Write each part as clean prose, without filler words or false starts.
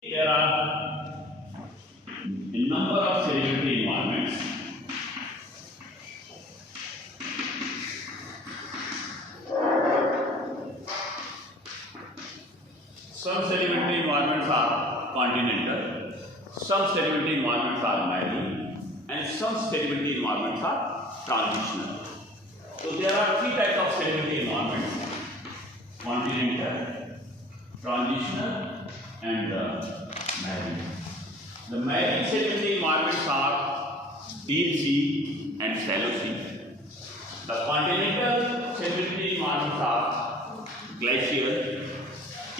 There are a number of sedimentary environments. Some sedimentary environments are continental, some sedimentary environments are marine, and some sedimentary environments are transitional. So there are three types of sedimentary environments: continental, transitional, and marine. The marine sedimentary environments are deep sea and shallow sea. The continental sedimentary environments are glacial,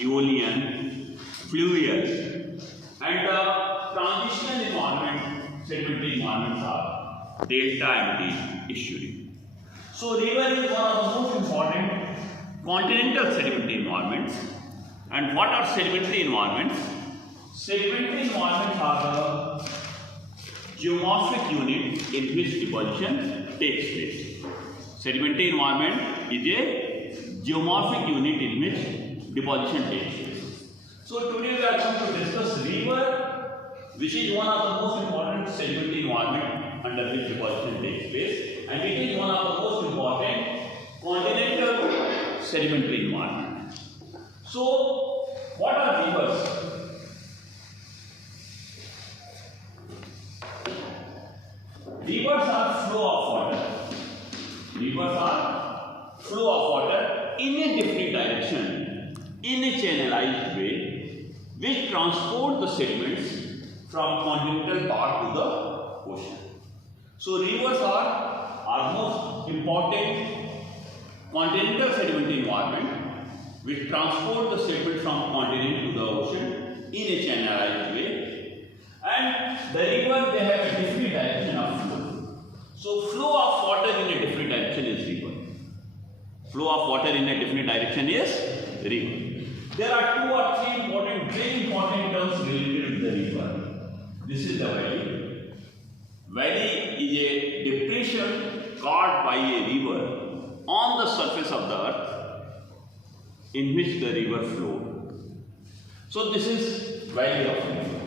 Aeolian, Fluvial, and the transitional environment sedimentary environments are delta and estuary. So river is one of the most important continental sedimentary environments. And what are sedimentary environments? Sedimentary environments are the geomorphic unit in which deposition takes place. Sedimentary environment is a geomorphic unit in which deposition takes place. So today we are going to discuss river, which is one of the most important sedimentary environment under which deposition takes place, and it is one of the most important continental sedimentary environment. So what are rivers? Rivers are flow of water. Rivers are flow of water in a different direction, in a channelized way, which transport the sediments from continental part to the ocean. So rivers are our most important continental sedimentary environment, which transport the sediment from continent to the ocean in a channelized way, and the river, they have a different direction of flow. So flow of water in a different direction is river. Flow of water in a different direction is river. There are two or three important, very important terms related to the river. This is the valley. Valley is a depression caused by a river on the surface of the earth in which the river flowed. So this is valley of river.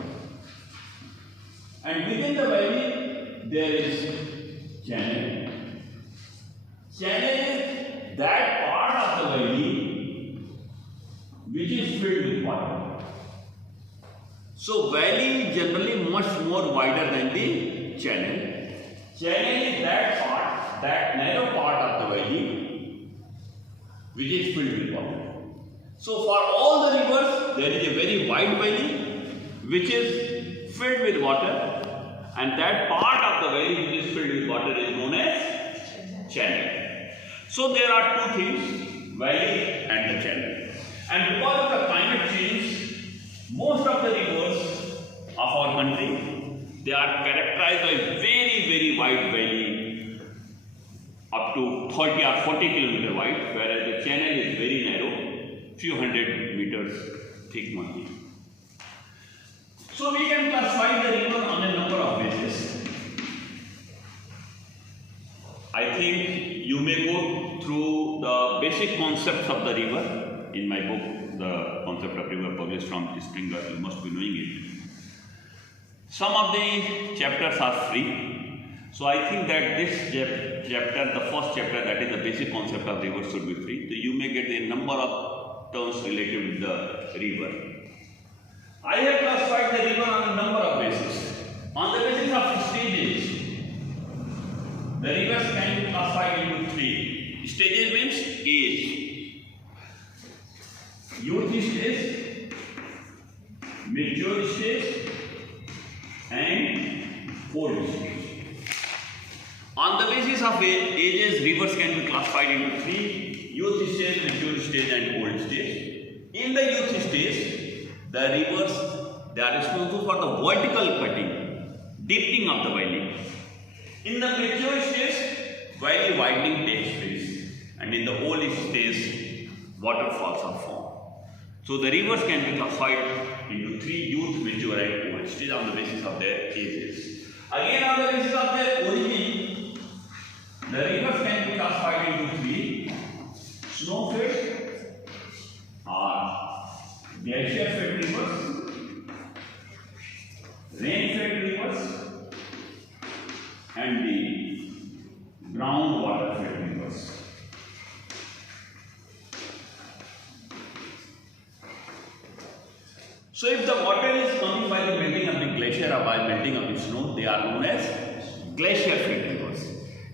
And within the valley there is channel. Channel is that part of the valley which is filled with water. So valley is generally much more wider than the channel. Channel is that part, that narrow part of the valley which is filled with water. So for all the rivers, there is a very wide valley which is filled with water, and that part of the valley which is filled with water is known as channel. So there are two things, valley and the channel. And because of the climate change, most of the rivers of our country, they are characterized by very, very wide valley up to 30 or 40 kilometer wide, whereas the channel is very narrow, few hundred meters thick only. So we can classify the river on a number of bases. I think you may go through the basic concepts of the river in my book, The Concept of River, published from Springer. You must be knowing it. Some of the chapters are free. So I think that this chapter, the first chapter, that is the basic concept of river, should be free. So you may get a number of terms related with the river. I have classified the river on a number of bases. On the basis of stages, the rivers can be classified into three. Stages means age. Youth stage, mature stage, and old stage. On the basis of ages, rivers can be classified into three: youth stage, mature stage, and old stage. In the youth stage, the rivers, they are responsible for the vertical cutting, deepening of the valley. In the mature stage, valley widening takes place, and in the old stage, waterfalls are formed. So the rivers can be classified into three: youth, mature, and old stage on the basis of their ages. Again, on the basis of their origin, the rivers can be classified into three: snow-fed or glacier-fed rivers, So if the water is coming by the melting of the glacier or by melting of the snow, they are known as glacier fed rivers.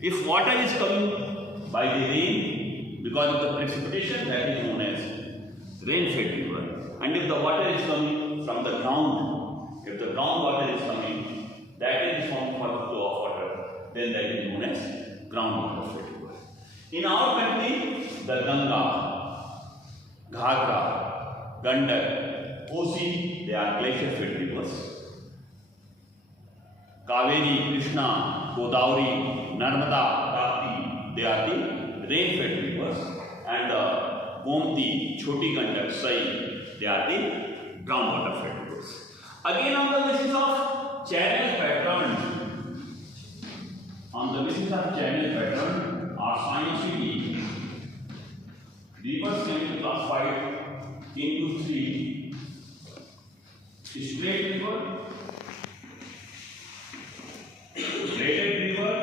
If water is coming by the rain because of the precipitation, that is known as rain fed river. And if the water is coming from the ground, if the groundwater is coming, that is responsible for the flow of water, then that is known as groundwater fed river. In our country, the Ganga, Ghagra, Gandak, Kosi, they are glacier fed rivers. Kaveri, Krishna, Godavari, Narmada, Tapti, they are the rain fed rivers. And Gomti, Choti Gandak, Sai, they are the groundwater fed rivers. Again, on the basis of channel pattern, our Sinuosity, rivers can be classified into three: straight river, braided river,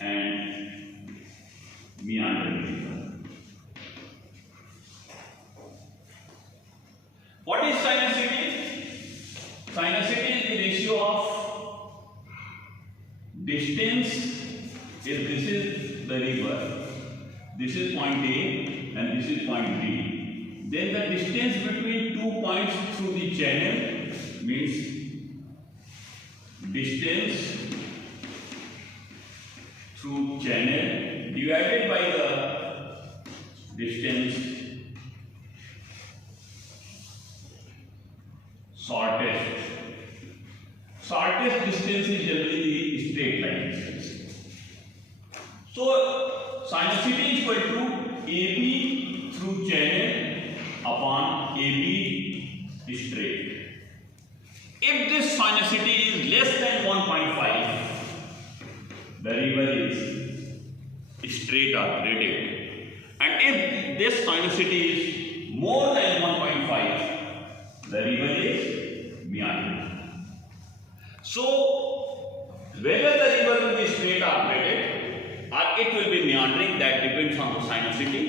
and meandering river. What is Sinuosity? Sinuosity is the ratio of distance. If this is the river, this is point A and this is point B, then the distance between 2 points through the channel means distance through channel divided by the distance shortest. Shortest distance is generally the straight line distance. So Sinuosity is equal to AB through channel upon AB straight. If this Sinuosity is less than 1.5, the river is straight or braided. And if this Sinuosity is more than 1.5, the river is meandering. So whether the river will be straight or braided, or it will be meandering, that depends on the Sinuosity.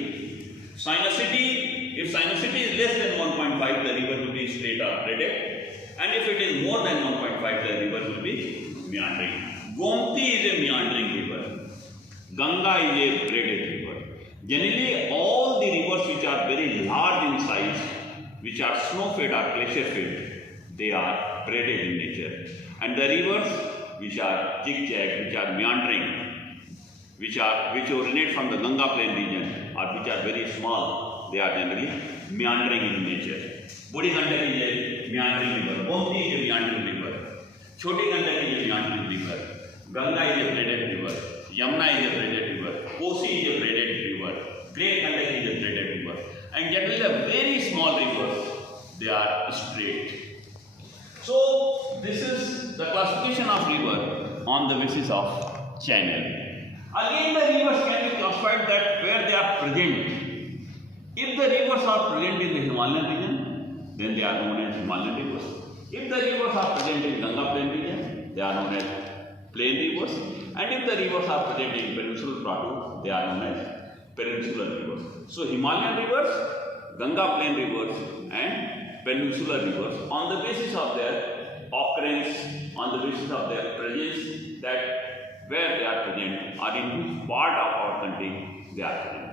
If Sinuosity is less than 1.5, the river will be straight or braided, and if it is more than 1.5, the river will be meandering. Gomti is a meandering river. Ganga is a braided river. Generally, all the rivers which are very large in size, which are snow-fed or glacier-fed, they are braided in nature. And the rivers which are zigzag, which are meandering, which originate from the Ganga plain region or which are very small, they are generally meandering in nature. Budi Gandak is a meandering river, Gomti is a meandering river, Choti Gandak is a meandering river, Ganga is a braided river, Yamuna is a braided river, Kosi is a braided river, Great Gandak is a braided river, and generally the very small rivers, they are straight. So this is the classification of river on the basis of channel. Again, the rivers can be classified that where they are present. If the rivers are present in the Himalayan region, then they are known as Himalayan rivers. If the rivers are present in Ganga plain region, they are known as plain rivers. And if the rivers are present in peninsular plateau, they are known as peninsular rivers. So Himalayan rivers, Ganga plain rivers, and peninsular rivers, on the basis of their occurrence, on the basis of their presence, that where they are present or in which part of our country they are present.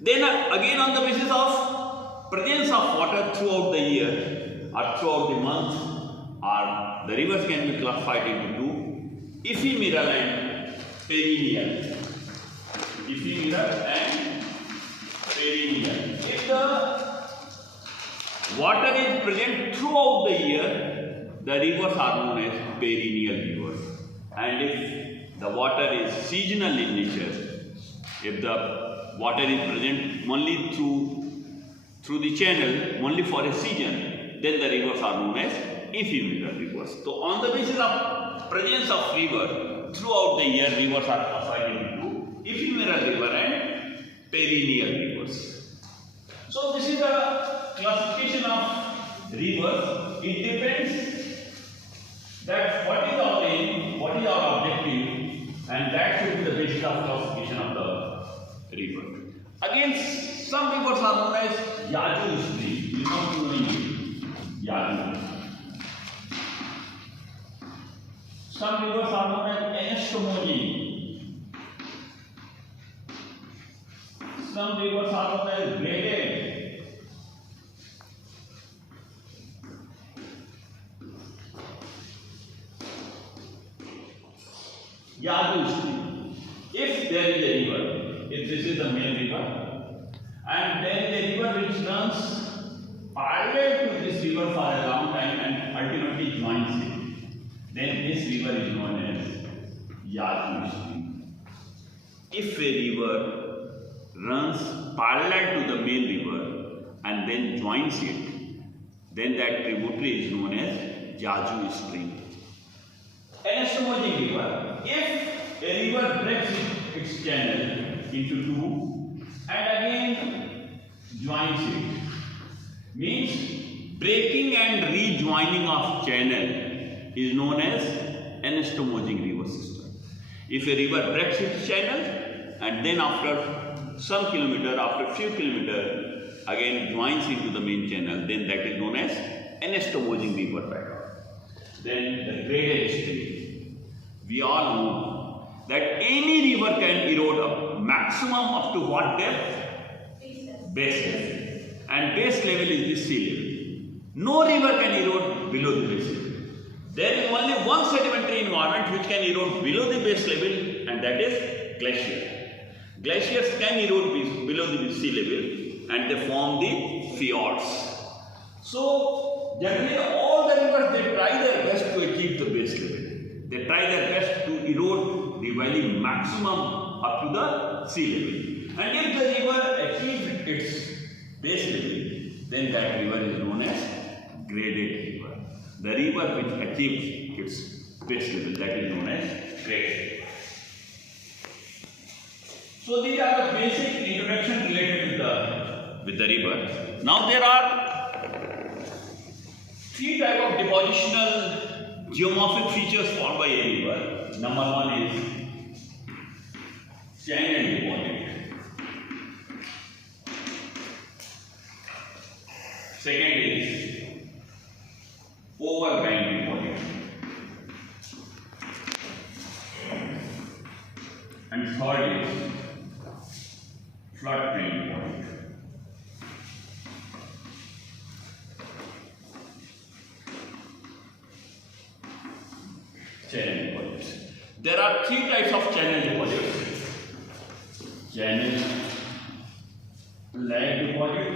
Then again, on the basis of presence of water throughout the year or throughout the month, or the rivers can be classified into two: ephemeral and perennial. Ephemeral and perennial. If the water is present throughout the year, the rivers are known as perennial rivers. And if the water is seasonal in nature, if the water is present only through the channel, only for a season, then the rivers are known as ephemeral rivers. So on the basis of presence of river throughout the year, rivers are classified into ephemeral river and perennial rivers. So this is the classification of rivers. It depends that what is our aim, what is our objective, and that should be the basis of classification of the river. Again, Some rivers are known as Yazoo stream. You must know it. Yazoo. Some rivers are known as anastomogene. Some rivers are known as graded. Yazoo stream. If there is a river, if this is the main river, and then the river which runs parallel to this river for a long time and ultimately joins it, then this river is known as Yazoo stream. If a river runs parallel to the main river and then joins it, then that tributary is known as Yazoo stream. Anastomogene river, if a river breaks its channel into two and again joins it, means breaking and rejoining of channel is known as anastomogene river system. If a river breaks its channel and then after some kilometer, after few kilometers again joins into the main channel, then that is known as anastomogene river pattern. Then the graded stream. We all know that any river can erode a maximum up to what depth? Base level. And base level is the sea level. No river can erode below the base level. There is only one sedimentary environment which can erode below the base level, and that is glacier. Glaciers can erode below the sea level and they form the fjords. So generally all the rivers, they try their best to achieve the base level. They try their best to erode the valley maximum up to the sea level. And if the river achieves its base level, then that river is known as graded river. The river which achieves its base level, that is known as graded. So these are the basic introduction related with the river. Now there are three types of depositional geomorphic features formed by a river. Number one is channel deposit. Second is overlying deposit. And third is floodplain deposit. Channel deposits. There are three types of channel deposits. Channel lag deposit,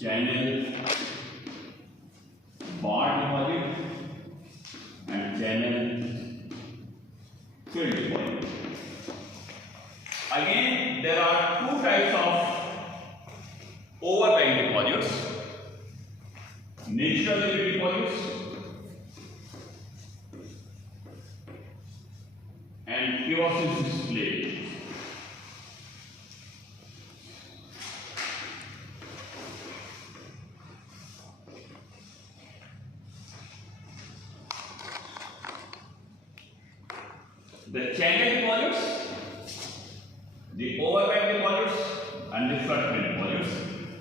channel bar deposit, and channel fill deposit. Again, there are two types of overlying deposits: natural levee deposits and erosion slate. The channel deposits, the overlying deposits, and the floodplain deposits.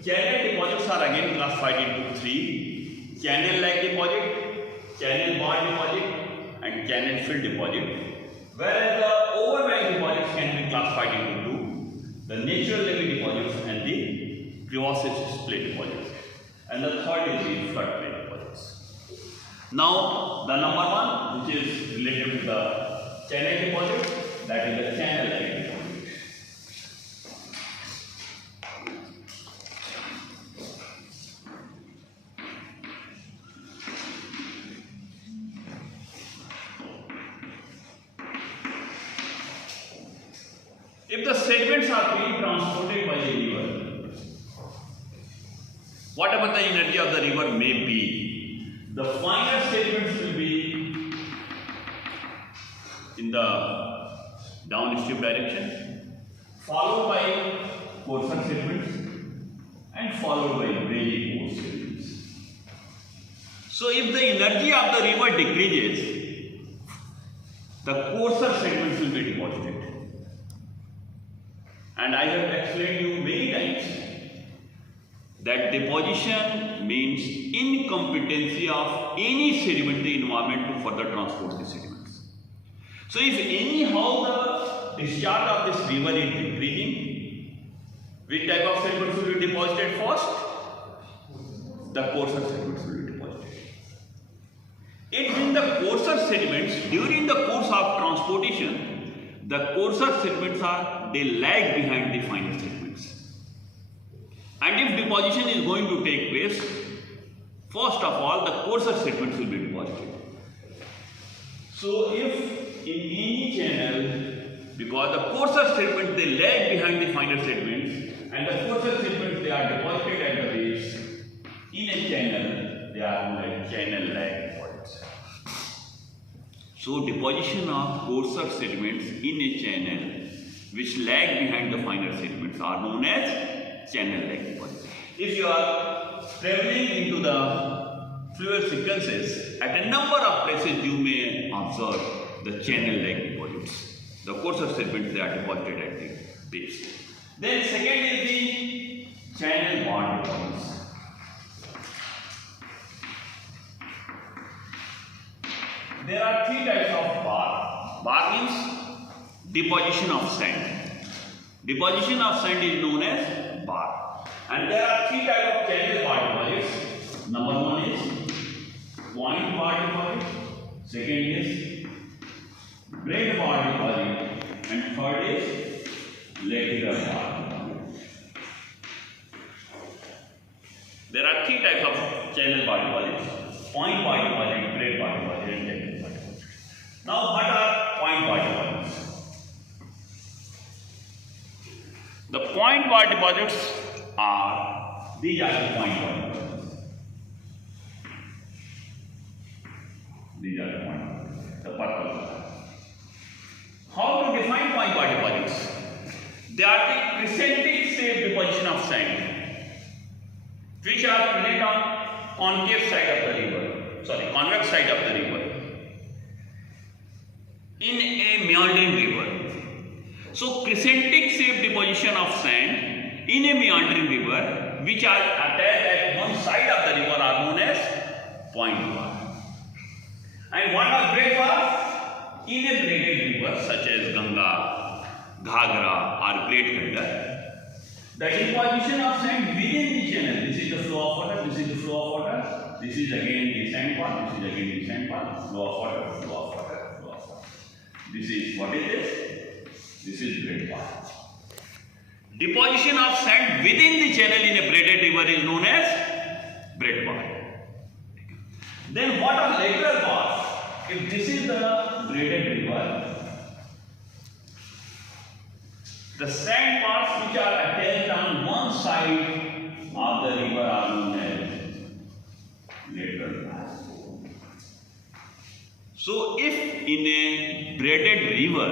Channel deposits are again classified into three: channel lag deposit, channel bar deposit, and channel fill deposit. Whereas the overlying deposits can be classified into two: the natural levee deposits and the crevasse split deposits. And the third is the floodplain deposits. Now, the number one, which is related to the channel deposit, that is the channel lag deposit. If the sediments are being transported by a river, whatever the energy of the river may be, the finer sediments will be in the downstream direction, followed by coarser sediments, and followed by very coarse sediments. So if the energy of the river decreases, the coarser sediments will be deposited. And I have explained you many times that deposition means incompetency of any sedimentary environment to further transport the sediments. So if anyhow the discharge of this river is decreasing, which type of sediments will be deposited first? The coarser sediments will be deposited. It means the coarser sediments during the course of transportation, the coarser sediments they lag behind the finer sediments. And if deposition is going to take place, first of all the coarser sediments will be deposited. So if in any channel, because the coarser sediments they lag behind the finer sediments, and the coarser sediments they are deposited at the base, in a channel they are known as channel lag deposits. So deposition of coarser sediments in a channel which lag behind the finer sediments are known as channel lag deposits. If you are traveling into the fluvial sequences, at a number of places you may observe the channel lag deposits. The coarser sediments they are deposited at the base. Then second is the channel bar deposits. There are three types of bar. Bar means deposition of sand. Deposition of sand is known as bar. And there are three types of channel bar deposits. Number one is point bar deposit. Second is braid bar deposit. And third is lateral bar deposit. There are three types of channel bar deposits. Point bar deposit, braid bar deposit, and lateral bar deposit. Now what are point bar deposits? The point bar deposits are, these are the point bar deposits. These are the point bar deposits, the purple color. How to define point bar deposits? They are the crescentic shape deposition of sand, which are present on concave side of the river, convex side of the river, in a meandering river. So crescentic shape deposition of sand in a meandering river which are attached at one side of the river are known as point bar. And what are braid bar? In a braided river such as Ganga, Ghagra or Great Ganga, the deposition of sand within the channel, this is the flow of water, this is the flow of water, this is again the sand part, this is again the sand part, flow of water, flow of water, flow of water. This is, what is this? This is braid bar. Deposition of sand within the channel in a braided river is known as braid bar. Then what are lateral bars? If this is the braided river, the sand parts which are attached on one side of the river are known as lateral bars. So if in a braided river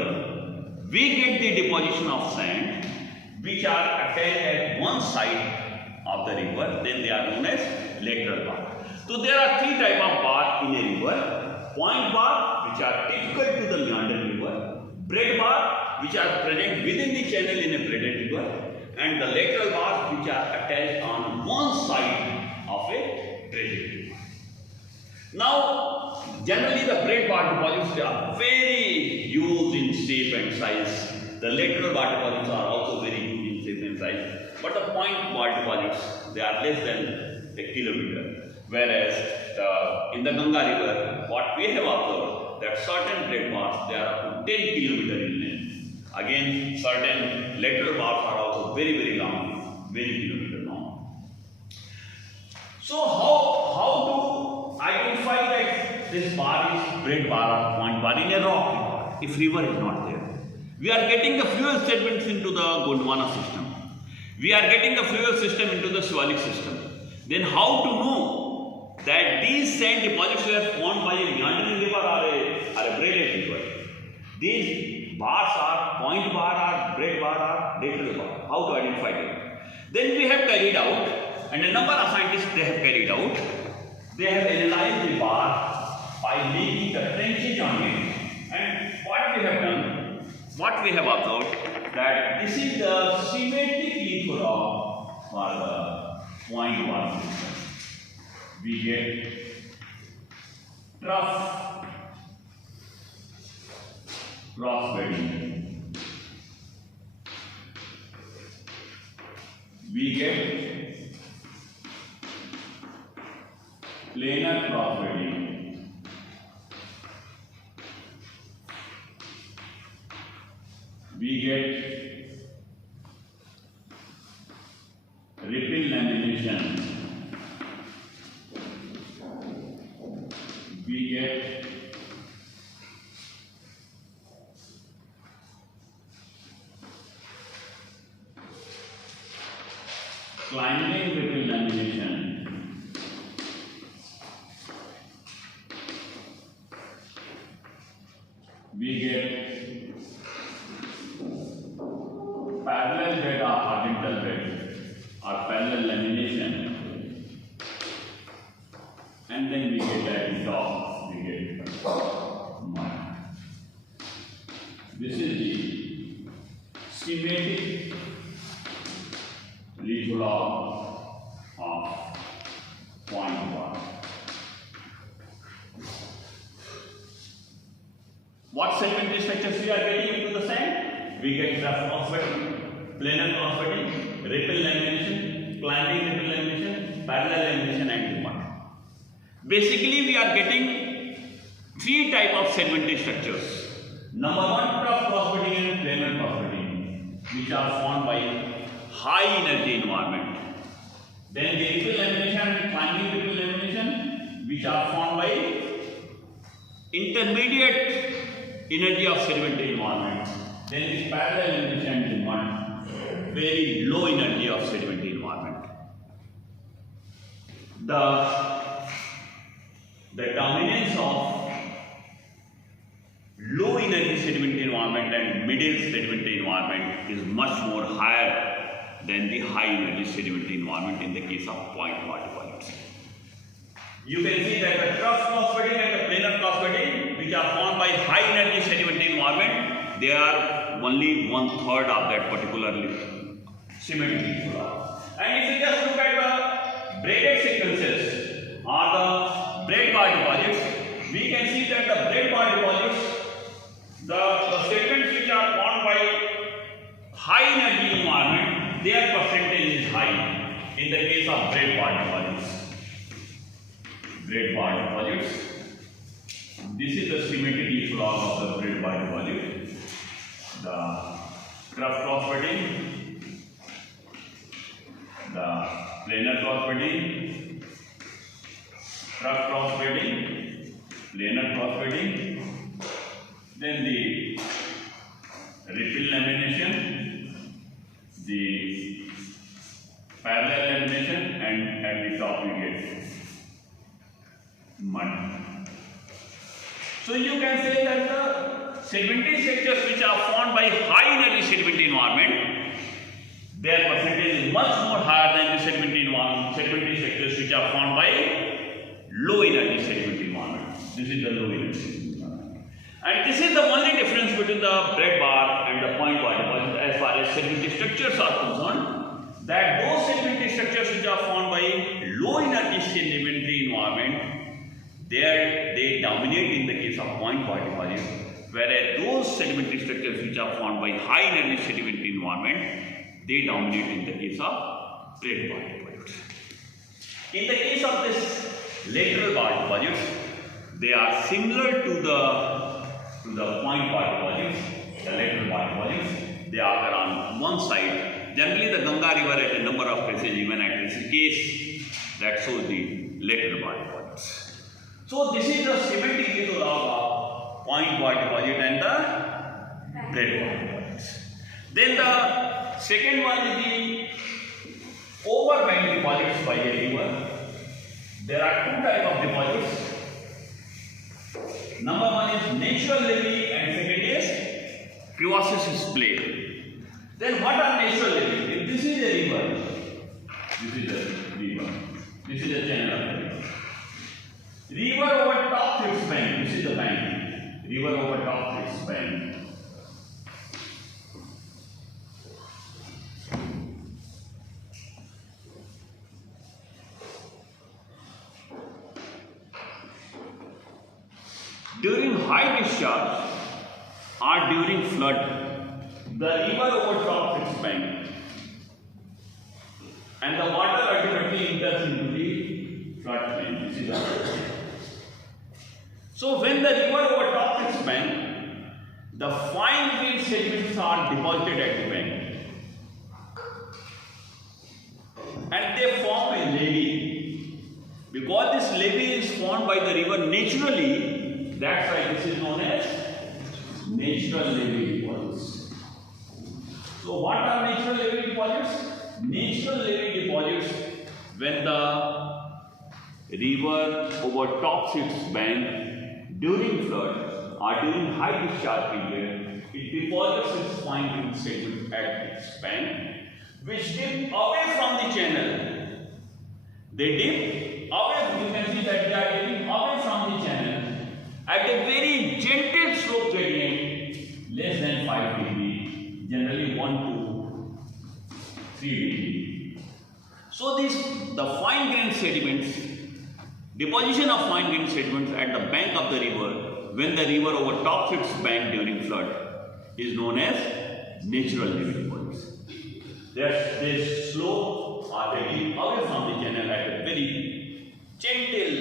we get the deposition of sand which are attached at one side of the river, then they are known as lateral bar. So there are three types of bar in a river: point bar, which are typical to the meandering river; braid bar, which are present within the channel in a braided river; and the lateral bars, which are attached on one side of a braided river. Now, generally the braid bar deposits are very huge in shape and size. The lateral bar deposits are also very huge in shape and size. But the point bar deposits, they are less than a kilometer. Whereas in the Ganga river, what we have observed, that certain braid bars, they are up to 10 kilometers in length. Again, certain lateral bars are also very, very long, very kilometer long. So how to identify that this bar is braid bar or point bar in a rock river, if river is not there? We are getting the fluvial sediments into the Gondwana system. We are getting the fluvial system into the Sinuosity system. Then how to know that these sand deposits were formed by a meandering river or a braided river? These bars are point bar or braid bar or lateral bar. How to identify them? Then we have carried out, and a number of scientists they have carried out, they have analyzed the bar by making the trenches on it. And what we have done, what we have observed, that this is the symmetric lithogram for the point wall system. We get trough cross bedding. We get planar cross bedding. We get ripple lamination. We get climbing ripple lamination. We get parallel bed or horizontal bed or parallel lamination, and then we get at the top, we get mud. This is the symmetric lithogram of point 1. What sedimentary structures we are getting into the sand? We get trough cross bedding, planar cross bedding, ripple lamination, climbing ripple lamination, parallel lamination, and mud. Basically, we are getting 3 types of sedimentary structures. Number 1, trough cross bedding and planar cross bedding, which are formed by high energy environment. Then the ripple lamination and climbing ripple lamination, which are formed by intermediate energy of sedimentary environment. Then this parallel lamination and mud, very low energy of sedimentary environment. The dominance of low energy sedimentary environment and middle sedimentary environment is much more higher than the high energy sedimentary environment in the case of point water deposits. You can see that the trough cross bedding and the planar cross bedding, which are formed by high energy sedimentary environment, they are only 1/3 of that particular symmetric lithogram. And if you just look at the braided sequences or the braid bar deposits, we can see that the braid bar deposits, the segments which are formed by high energy environment, their percentage is high in the case of braid bar deposits. Braid bar deposits. This is the symmetric lithogram of the braid bar deposit. The trough cross bedding, the planar cross bedding, trough cross bedding, planar cross bedding, then the ripple lamination, the parallel lamination, and at the top we get mud. So you can say that the sedimentary structures which are formed by high energy sedimentary environment, their percentage is much more higher than the sedimentary structures which are formed by low energy sedimentary environment. This is the low energy environment. And this is the only difference between the braid bar and the point bar deposit as far as sedimentary structures are concerned, that those sedimentary structures which are formed by low energy sedimentary environment, they dominate in the case of point bar deposit, whereas those sedimentary structures which are formed by high energy sedimentary environment, they dominate in the case of braid bar deposits. In the case of this lateral bar deposits, they are similar to the point bar deposits, the lateral bar deposits. They are on one side. Generally, the Ganga river at a number of places, even at Rishikesh, that shows the lateral bar deposits. So this is the symmetric lithogram of point bar deposit and the braid bar deposits. Then the second one is the overbank deposits by a river. There are 2 types of deposits. Number 1 is natural levee and second is crevasses splay. Then what are natural levees? If this is a river, this is a river, this is a channel of the river. River over top its bank, this is the bank. River over top its bank. during high discharge or during flood, the river overtops its bank and the water ultimately enters into the floodplain. This is the So when the river overtops its bank, the fine-grained sediments are deposited at the bank and they form a levee. Because this levee is formed by the river naturally, that's why this is known as natural levee deposits. So what are natural levee deposits? Natural levee deposits, when the river overtops its bank during flood or during high discharge period, it deposits its fine-grained sediment at its bank, which dip away from the channel. They dip away, you can see that they are dipping away from the channel at a very gentle slope gradient, less than 5 dB, generally 1 to 3 dB. So the fine-grained sediments, deposition of fine-grained sediments at the bank of the river when the river overtops its bank during flood is known as natural levee deposits. They slope or they dip away from the channel at a very gentle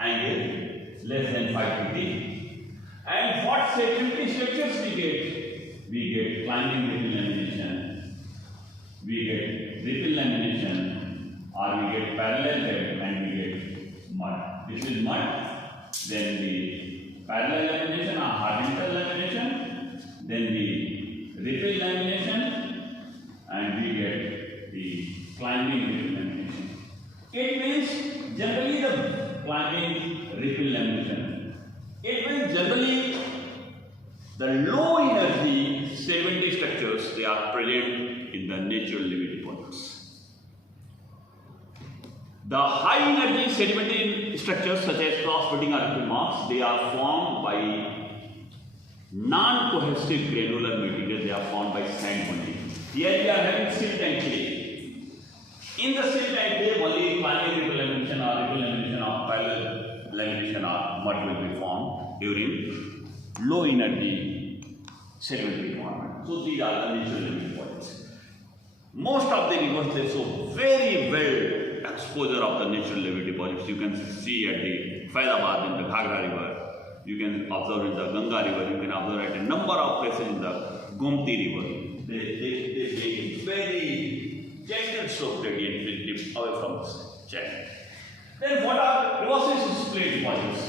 angle, less than 5 dB. And what sedimentary structures we get? We get climbing ripple lamination, we get ripple lamination, or we get parallel bed, and we get mud. This is mud, then the parallel lamination or horizontal lamination, then the ripple lamination, and we get the climbing ripple lamination. It means generally the climbing ripple lamination. It means generally the low energy sedimentary structures, they are present in the natural levee deposits. The high energy sedimentary structures such as cross-bedding or ripple marks, they are formed by non-cohesive granular material, they are formed by sand only. Here we are having silt and clay. In the silt and clay, only climbing ripple lamination or ripple lamination or parallel lamination or mud will be formed during low energy sedimentary environment. So these are the natural levee deposits. Most of the rivers, they show very well exposure of the natural levee deposits. You can see at the Faidabad in the Ghagra river, you can observe in the Ganga river, you can observe at a number of places in the Gomti river. They take very gentle slope gradient will dip away from the channel. Then what are crevasses clay deposits?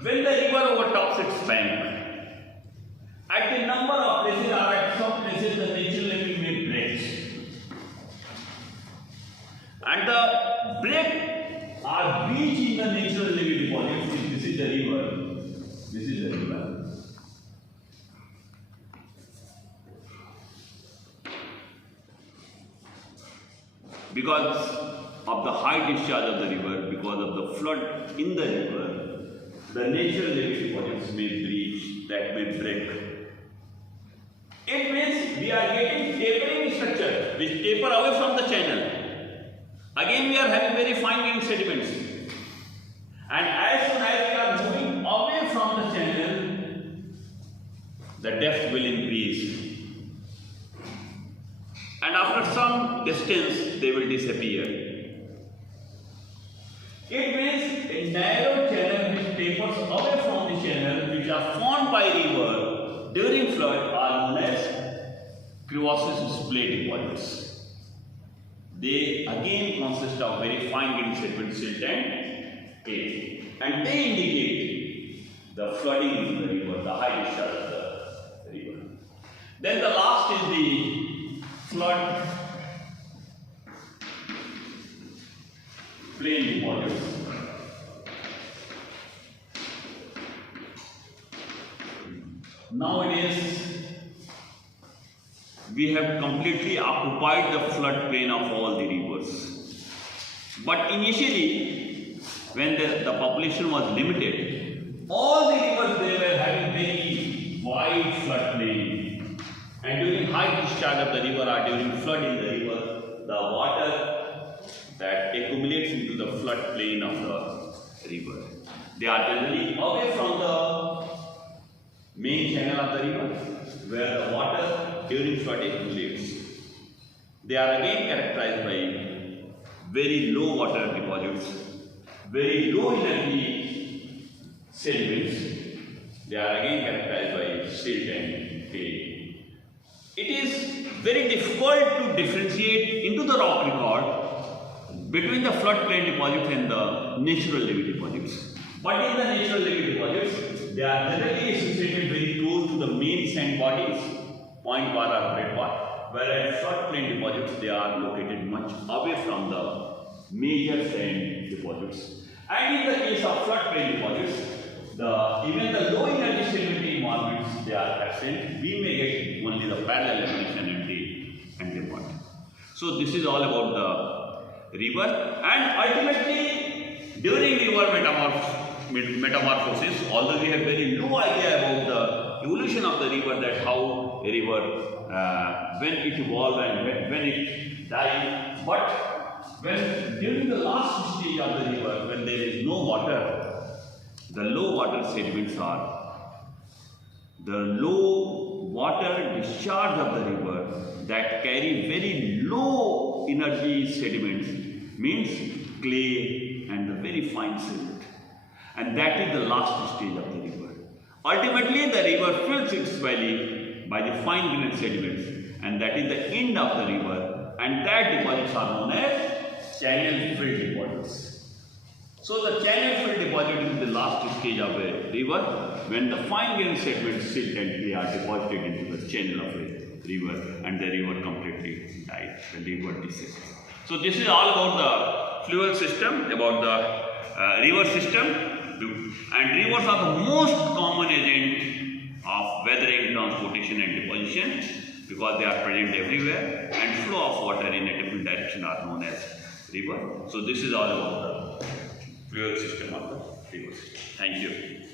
When the river overtops its bank, at a number of places or at some places the natural levee may break. And the break or breach in the natural levee deposits, this is the river, this is the river. Because of the high discharge of the river, because of the flood in the river, the natural levee deposits may breach, that may break. It means we are getting tapering structure which taper away from the channel. Again we are having very fine-grained sediments. And as soon as we are moving away from the channel, the depth will increase. And after some distance, they will disappear. It means a narrow channel which tapers away from the channel, which are formed by river during flood, are known as crevasses splay deposits. They again consist of very fine-grained sediment, silt and clay, and they indicate the flooding in the river, the high discharge of the river. Then the last is the flood plain deposits. Nowadays, we have completely occupied the floodplain of all the rivers. But initially, when the population was limited, all the rivers they were having very wide floodplain. And during high discharge of the river or during flood in the river, the water that accumulates into the floodplain of the river. They are generally away from the main channel of the river, where the water during flood accumulates. They are again characterized by very low water deposits, very low energy sediments. They are again characterized by silt and clay. It is very difficult to differentiate into the rock record between the floodplain deposits and the natural levee deposits. But in the natural levee deposits, they are generally associated very close to the main sand bodies, point bar or red bar, whereas floodplain deposits, they are located much away from the major sand deposits. And in the case of floodplain deposits, even the low energy sedimentary environments, they are absent. We may get only the parallel elevation and the point. So this is all about the river, and ultimately during river metamorphosis, although we have very low idea about the evolution of the river, that how a river when it evolved and when it died, but when during the last stage of the river, when there is no water, the low water sediments are the low water discharge of the river that carry very low energy sediments, means clay and the very fine silt, and that is the last stage of the river. Ultimately, the river fills its valley by the fine grained sediments, and that is the end of the river, and that deposits are known as channel filled deposits. So the channel filled deposit is the last stage of a river, when the fine grained sediments, silt and clay are deposited into the channel of a river, and the river completely dies, the river descends. So this is all about the fluvial system, about the river system, and rivers are the most common agent of weathering, transportation and deposition, because they are present everywhere, and flow of water in a different direction are known as river. So this is all about the fluvial system of the river system. Thank you.